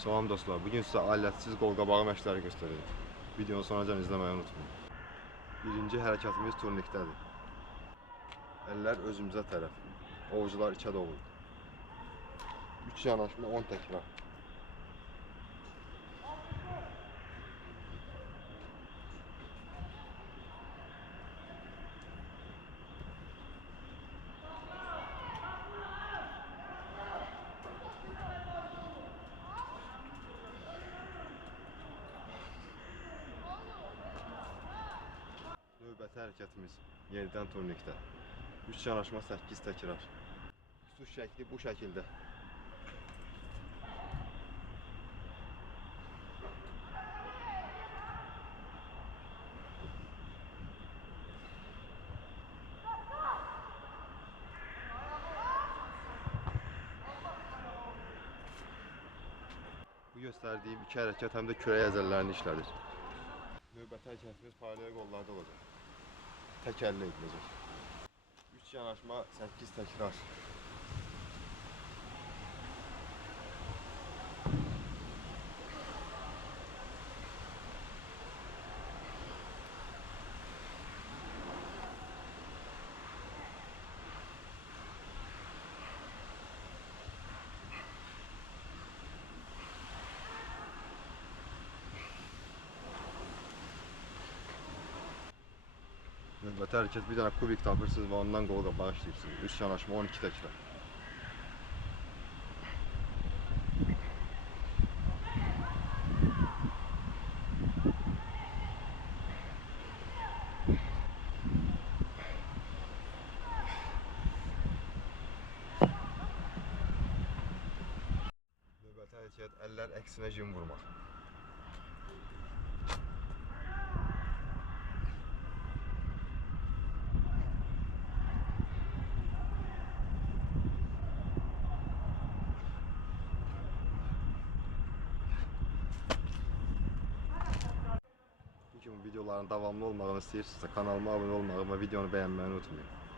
Salam dostlar, bugün sizə alətsiz qolqabağı məşqləri göstərəcəm. Videonu sonacan izləməyi unutmayın. Birinci hərəkətimiz turnikdədir. Əllər özümüzə tərəf, ovucular içə doğru. 3 yanaşma 10 təkrar. Növbəti hərəkətimiz yenidən turnikdə. 3 yanaşma 8 təkrar. Tutuş şəkli bu şəkildə. Bu göstərdiyim iki hərəkət həm də kürək əzələlərini işlədir. Növbəti hərəkətimiz paralel qollarda olacaq. Tək əllə ediləcək. 3 yanaşma 8 təkrar. Növbəti hərəkət bir dənə kubik tapırsınız və ondan qolqabağı işləyirsiniz. 3 yanaşma 12 təkrar. Növbəti hərəkət əllər əksinə jim vurmaq. Bu videoların davamlı olmağını istəyirsinizsə kanalıma abunə olmağı və videonu bəyənməyi unutmayın.